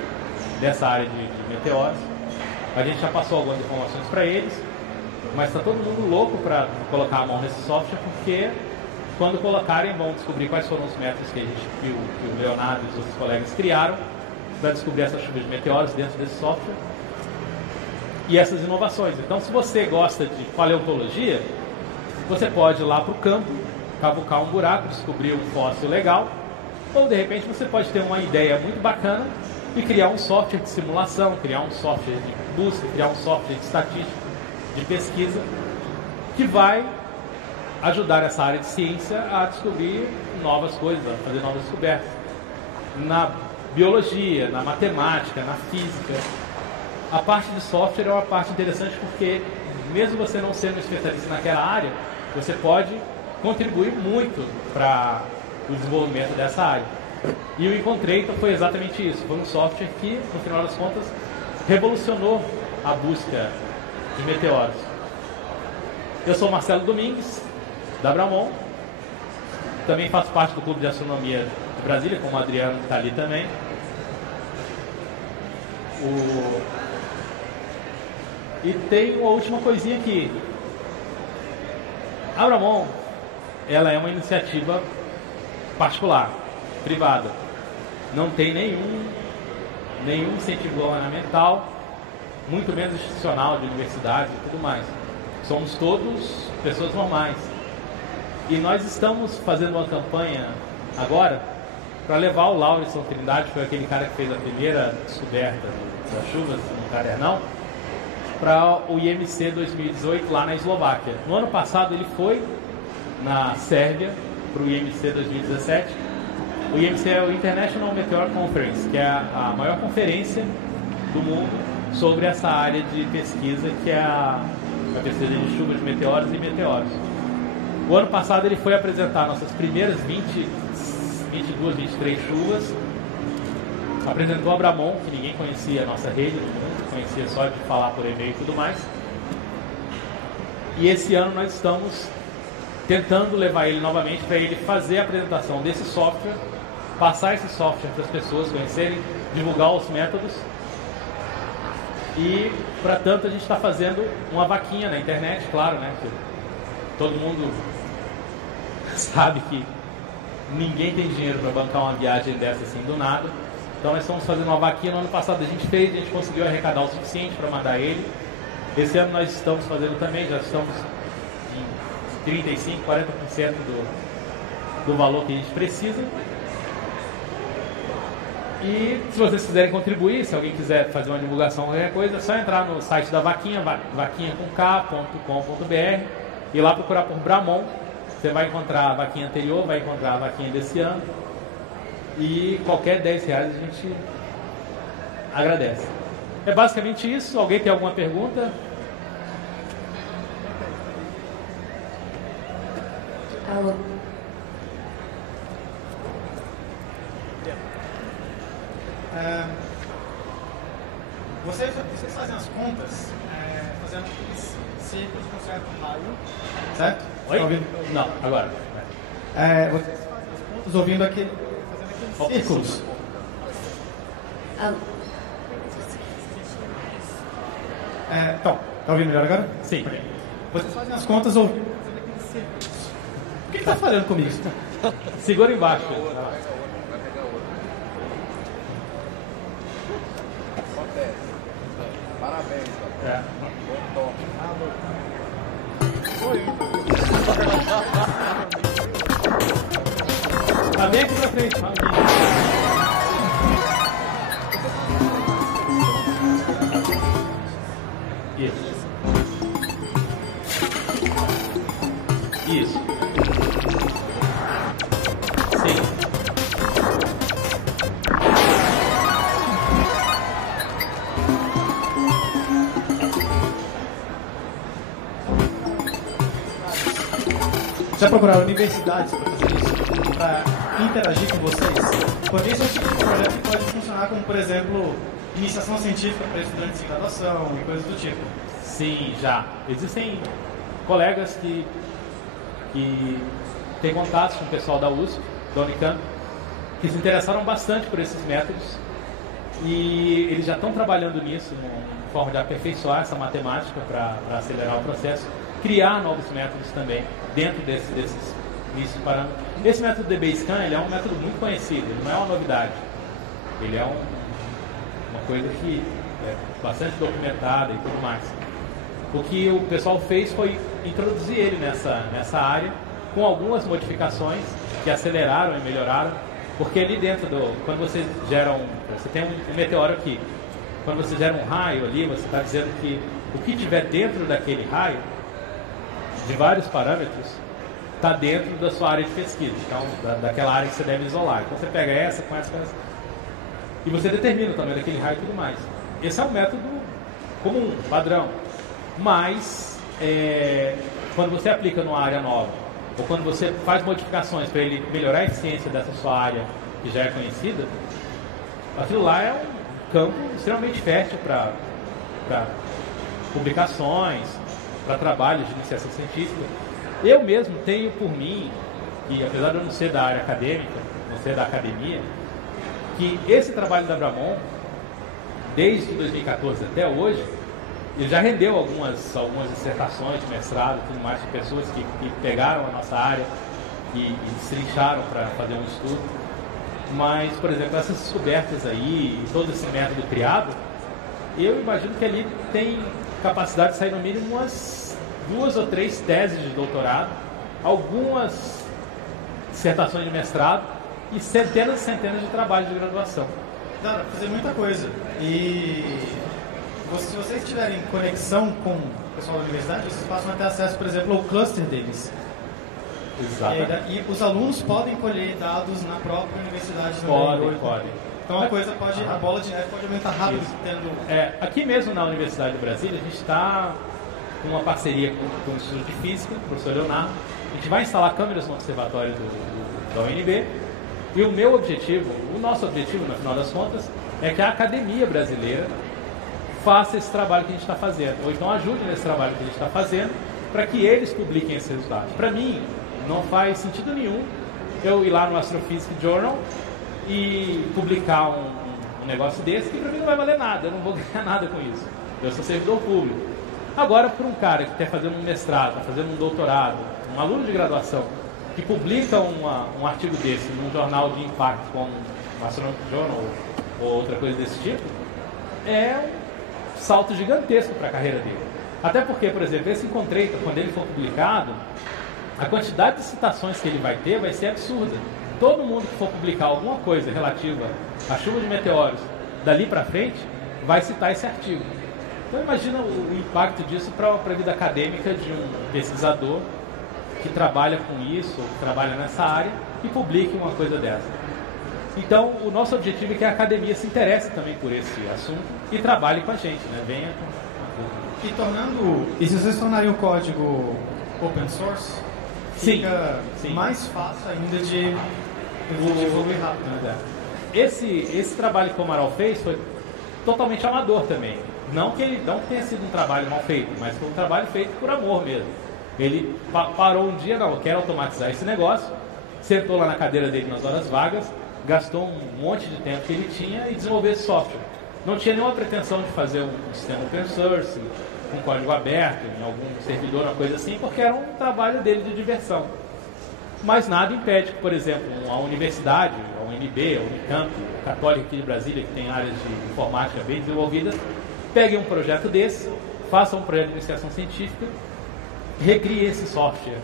dessa área de meteoros. A gente já passou algumas informações para eles, mas está todo mundo louco para colocar a mão nesse software, porque quando colocarem vão descobrir quais foram os métodos que o Leonardo e os outros colegas criaram para descobrir essas chuvas de meteoros dentro desse software e essas inovações. Então, se você gosta de paleontologia, você pode ir lá para o campo, cavucar um buraco, descobrir um fóssil legal, ou de repente você pode ter uma ideia muito bacana e criar um software de simulação, criar um software de busca, criar um software de estatística, de pesquisa, que vai ajudar essa área de ciência a descobrir novas coisas, a fazer novas descobertas. Na biologia, na matemática, na física, a parte de software é uma parte interessante porque, mesmo você não sendo especialista naquela área, você pode contribuir muito para o desenvolvimento dessa área. E o Encontrator foi exatamente isso. Foi um software que, no final das contas, revolucionou a busca de meteoros. Eu sou Marcelo Domingues, da Abramon. Também faço parte do Clube de Astronomia de Brasília, como o Adriano, que está ali também. E tem uma última coisinha aqui. A Abramon, ela é uma iniciativa particular, privada. Não tem nenhum incentivo governamental, muito menos institucional, de universidades e tudo mais. Somos todos pessoas normais. E nós estamos fazendo uma campanha agora para levar o Lauriston Trindade, que foi aquele cara que fez a primeira descoberta das chuvas no Cadernal, para o IMC 2018 lá na Eslováquia. No ano passado ele foi na Sérvia para o IMC 2017. O IMC é o International Meteor Conference, que é a maior conferência do mundo sobre essa área de pesquisa, que é a pesquisa de chuvas de meteoros e meteoros. O ano passado ele foi apresentar nossas primeiras 22, 23 chuvas. Apresentou a Abramon, que ninguém conhecia a nossa rede, conhecia só de falar por e-mail e tudo mais. E esse ano nós estamos tentando levar ele novamente para ele fazer a apresentação desse software, passar esse software para as pessoas conhecerem, divulgar os métodos E, para tanto, a gente está fazendo uma vaquinha na internet, claro, né? Que todo mundo sabe que ninguém tem dinheiro para bancar uma viagem dessa assim do nada. Então nós estamos fazendo uma vaquinha. No ano passado a gente fez, a gente conseguiu arrecadar o suficiente para mandar ele. Esse ano nós estamos fazendo também, já estamos em 35%, 40% do valor que a gente precisa. E se vocês quiserem contribuir, se alguém quiser fazer uma divulgação, qualquer coisa, é só entrar no site da vaquinha, vaquinha.com.br, e lá procurar por Bramon. Você vai encontrar a vaquinha anterior, vai encontrar a vaquinha desse ano. E qualquer R$10 a gente agradece. É basicamente isso. Alguém tem alguma pergunta? Alô. Vocês fazem as contas fazendo aqueles círculos com certo raio, certo? Oi? Tá ouvindo? Não, agora. Vocês fazem as contas ouvindo fazendo aqueles círculos. Alô. Então, tá ouvindo melhor agora? Sim. Vocês fazem as contas ouvindo fazendo aqueles círculos. O que tá falhando comigo? Segura embaixo. Parabéns, É. bom Tá bem aqui pra frente. Isso. Isso. Sim. Já procuraram universidades para fazer isso? Para interagir com vocês? Porque esse é um tipo de projeto que pode funcionar como, por exemplo, iniciação científica para estudantes em graduação e coisas do tipo. Sim, já. Existem colegas que têm contatos com o pessoal da USP, da Unicamp, que se interessaram bastante por esses métodos e eles já estão trabalhando nisso, em forma de aperfeiçoar essa matemática para acelerar o processo, criar novos métodos também dentro desses parâmetros. Esse método DBScan ele é um método muito conhecido, ele não é uma novidade. Ele é uma coisa que é bastante documentada e tudo mais. O que o pessoal fez foi introduzir ele nessa área com algumas modificações que aceleraram e melhoraram, porque ali dentro quando você gera você tem um meteoro aqui, quando você gera um raio ali, você está dizendo que o que tiver dentro daquele raio, de vários parâmetros, está dentro da sua área de pesquisa, então daquela área que você deve isolar. Então você pega essa, com essa, e você determina o tamanho daquele raio e tudo mais. Esse é um método comum, padrão. Mas, quando você aplica numa área nova, ou quando você faz modificações para ele melhorar a eficiência dessa sua área que já é conhecida, aquilo lá é um campo extremamente fértil para publicações, para trabalhos de iniciação científica. Eu mesmo tenho por mim, que apesar de eu não ser da área acadêmica, não ser da academia, que esse trabalho da Bramon, desde 2014 até hoje, ele já rendeu algumas dissertações de mestrado e tudo mais de pessoas que pegaram a nossa área e destrincharam para fazer um estudo. Mas, por exemplo, essas descobertas aí, todo esse método criado, eu imagino que ali tem capacidade de sair no mínimo umas 2 ou 3 teses de doutorado, algumas dissertações de mestrado e centenas e centenas de trabalhos de graduação. Dá para fazer muita coisa. E se vocês tiverem conexão com o pessoal da universidade, vocês passam a ter acesso, por exemplo, ao cluster deles. Exato. E os alunos podem colher dados na própria universidade também. Podem. Então a bola de neve pode aumentar rápido. Aqui mesmo na Universidade de Brasília, a gente está com uma parceria com o Instituto de Física, o professor Leonardo. A gente vai instalar câmeras no observatório da UNB. E o nosso objetivo, no final das contas, é que a academia brasileira faça esse trabalho que a gente está fazendo, ou então ajude nesse trabalho que a gente está fazendo, para que eles publiquem esses resultados. Para mim, não faz sentido nenhum eu ir lá no Astrophysics Journal e publicar um negócio desse, que para mim não vai valer nada, eu não vou ganhar nada com isso. eu sou servidor público. Agora, para um cara que quer fazer um mestrado, está fazendo um doutorado, um aluno de graduação, que publica um artigo desse num jornal de impacto, como um Astronomic Journal ou outra coisa desse tipo, é um salto gigantesco para a carreira dele. Até porque, por exemplo, esse Encontreita, quando ele for publicado, a quantidade de citações que ele vai ter vai ser absurda. Todo mundo que for publicar alguma coisa relativa à chuva de meteoros dali para frente vai citar esse artigo. Então imagina o impacto disso para a vida acadêmica de um pesquisador que trabalha com isso, ou que trabalha nessa área e publique uma coisa dessa. Então o nosso objetivo é que a academia se interesse também por esse assunto e trabalhe com a gente, né? Venha com... E tornando... E se vocês tornarem o código open source, fica mais fácil ainda de evoluir rápido, né? Esse trabalho que o Amaral fez foi totalmente amador também. Não que ele não tenha sido um trabalho mal feito, mas foi um trabalho feito por amor mesmo. Ele parou um dia, não, eu quero automatizar esse negócio, sentou lá na cadeira dele nas horas vagas, gastou um monte de tempo que ele tinha e desenvolveu esse software. Não tinha nenhuma pretensão de fazer um sistema open source, com código aberto, em algum servidor, uma coisa assim, porque era um trabalho dele de diversão. Mas nada impede que, por exemplo, a universidade, a UNB, a Unicamp, a Católica aqui de Brasília, que tem áreas de informática bem desenvolvidas, peguem um projeto desse, façam um projeto de iniciação científica, recrie esse software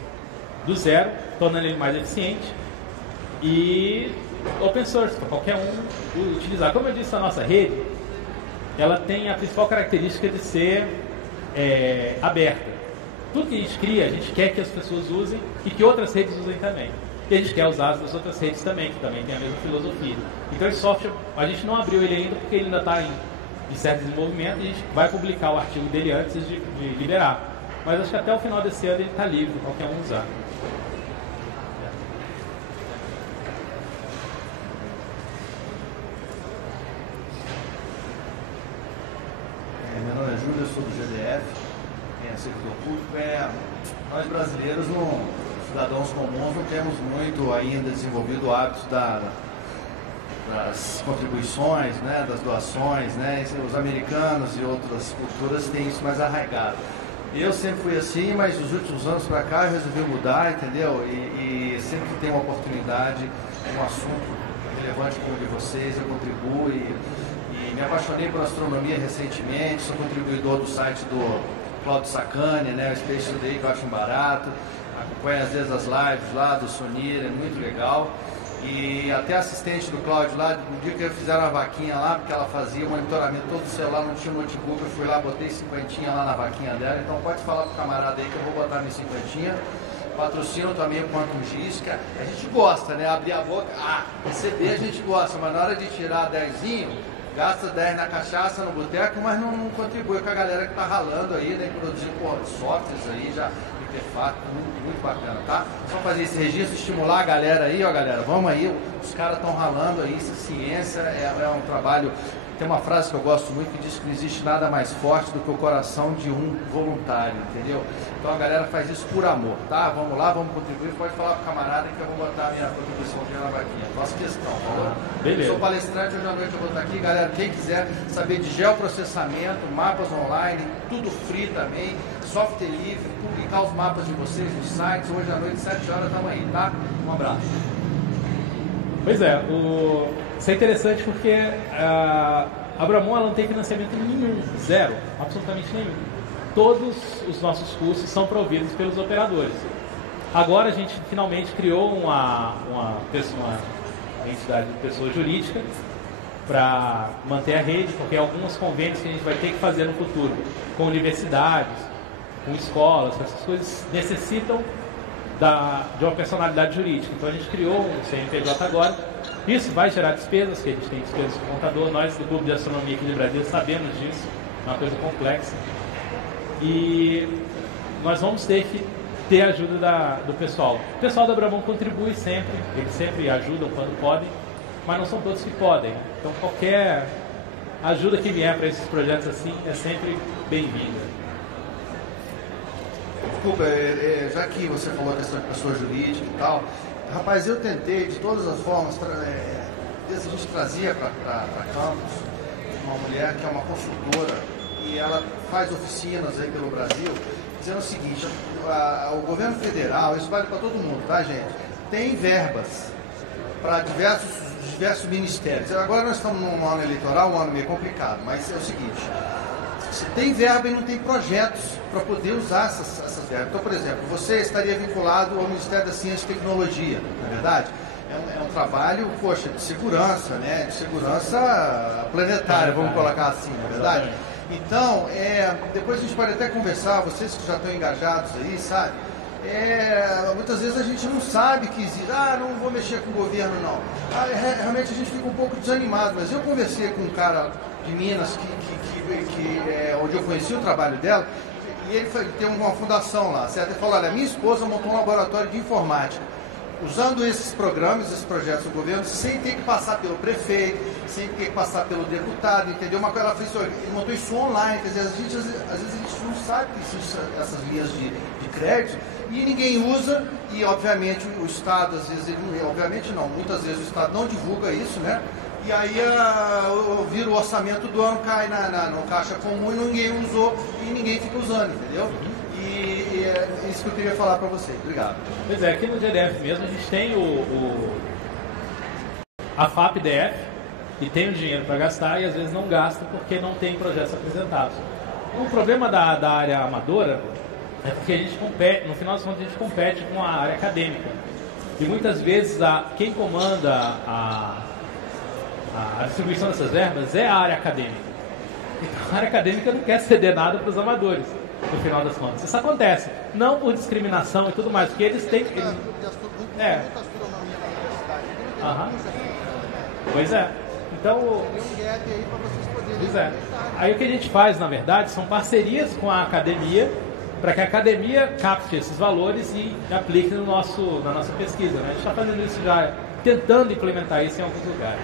do zero, tornando ele mais eficiente e open source, para qualquer um utilizar. Como eu disse, a nossa rede, ela tem a principal característica de ser aberta. Tudo que a gente cria, a gente quer que as pessoas usem e que outras redes usem também. E a gente quer usar as das outras redes também, que também tem a mesma filosofia. Então esse software, a gente não abriu ele ainda porque ele ainda está em certo desenvolvimento e a gente vai publicar o artigo dele antes de liberar. Mas acho que até o final desse ano ele está livre, qualquer um usar. Meu nome é Júlio, eu sou do GDF, servidor público. Nós brasileiros, cidadãos comuns, não temos muito ainda desenvolvido o hábito das contribuições, né, das doações, né? Os americanos e outras culturas têm isso mais arraigado. Eu sempre fui assim, mas nos últimos anos para cá eu resolvi mudar, entendeu? E sempre que tem uma oportunidade, um assunto relevante como o de vocês, eu contribuo e me apaixonei por astronomia recentemente, sou contribuidor do site do Claudio Sacani, né, o Space Today, que eu acho um barato, acompanho às vezes as lives lá do Sonir, é muito legal. E até assistente do Cláudio lá, no dia que fizeram uma vaquinha lá, porque ela fazia o monitoramento todo do celular, não tinha notebook, eu fui lá, botei 50 lá na vaquinha dela, então pode falar pro camarada aí que eu vou botar minha 50. Patrocino também o Quantum Giz, que a gente gosta, né? Abrir a boca, receber a gente gosta, mas na hora de tirar 10zinho, gasta 10 na cachaça, no boteco, mas não contribui com a galera que tá ralando aí, né? Produzir softwares aí, já artefato, muito bacana, tá? Só fazer esse registro, estimular a galera aí, ó galera, vamos aí, os caras estão ralando aí, isso é ciência, é um trabalho. Tem uma frase que eu gosto muito que diz que não existe nada mais forte do que o coração de um voluntário, entendeu? Então a galera faz isso por amor, tá? Vamos lá, vamos contribuir, pode falar pro camarada que eu vou botar a minha contribuição aqui na vaquinha. Faço questão, falou? Beleza. Eu sou palestrante, hoje à noite eu vou estar aqui, galera, quem quiser saber de geoprocessamento, mapas online, tudo free também, software livre, publicar os mapas de vocês nos sites, hoje à noite, 7 horas, estamos aí, tá? Um abraço. Pois é, isso é interessante porque a Abramon ela não tem financiamento nenhum, zero, absolutamente nenhum. Todos os nossos cursos são providos pelos operadores. Agora a gente finalmente criou uma entidade de pessoa jurídica para manter a rede, porque alguns convênios que a gente vai ter que fazer no futuro com universidades, com escolas, essas coisas necessitam de uma personalidade jurídica. Então a gente criou um CNPJ agora. Isso vai gerar despesas, que a gente tem despesas com o contador. Nós do Clube de Astronomia aqui de Brasília sabemos disso, é uma coisa complexa. E nós vamos ter que ter a ajuda do pessoal. O pessoal da Abramon contribui sempre, eles sempre ajudam quando podem, mas não são todos que podem. Então qualquer ajuda que vier para esses projetos assim é sempre bem-vinda. Desculpa, já que você falou a questão de pessoa jurídica e tal, rapaz, eu tentei de todas as formas, a gente trazia para campus uma mulher que é uma consultora e ela faz oficinas aí pelo Brasil, dizendo o seguinte, o governo federal, isso vale para todo mundo, tá, gente? Tem verbas para diversos ministérios. Agora nós estamos num ano eleitoral, um ano meio complicado, mas é o seguinte, se tem verba e não tem projetos para poder usar essas verbas. Então, por exemplo, você estaria vinculado ao Ministério da Ciência e Tecnologia, não é verdade? É um trabalho, poxa, de segurança, né? De segurança planetária, vamos colocar assim, não é verdade? Então, depois a gente pode até conversar, vocês que já estão engajados aí, sabe? Muitas vezes a gente não sabe que existe, não vou mexer com o governo, não. Realmente a gente fica um pouco desanimado, mas eu conversei com um cara de Minas, onde eu conheci o trabalho dela, e ele tem uma fundação lá, certo? Ele falou, olha, minha esposa montou um laboratório de informática, usando esses programas, esses projetos do governo, sem ter que passar pelo prefeito, sem ter que passar pelo deputado, entendeu? Uma coisa, ela fez, ele montou isso online, quer dizer, às vezes a gente não sabe que existem essas linhas de crédito, e ninguém usa, e obviamente o Estado, às vezes, muitas vezes o Estado não divulga isso, né? E aí vira o orçamento do ano, cai no caixa comum e ninguém usou, e ninguém fica usando, entendeu? E é isso que eu queria falar para vocês. Obrigado. Pois é, aqui no GDF mesmo a gente tem a FAP-DF e tem o dinheiro para gastar e às vezes não gasta porque não tem projetos apresentados. O problema da área amadora é porque a gente compete, no final das contas a gente compete com a área acadêmica. E muitas vezes quem comanda a distribuição dessas verbas é a área acadêmica. Então a área acadêmica não quer ceder nada para os amadores. No final das contas. Isso acontece. Não por discriminação e tudo mais, porque eles têm... Pois é. Então... Pois é. Aí o que a gente faz, na verdade, são parcerias com a academia, para que a academia capte esses valores e aplique na nossa pesquisa. Né? A gente está fazendo isso já, tentando implementar isso em alguns lugares.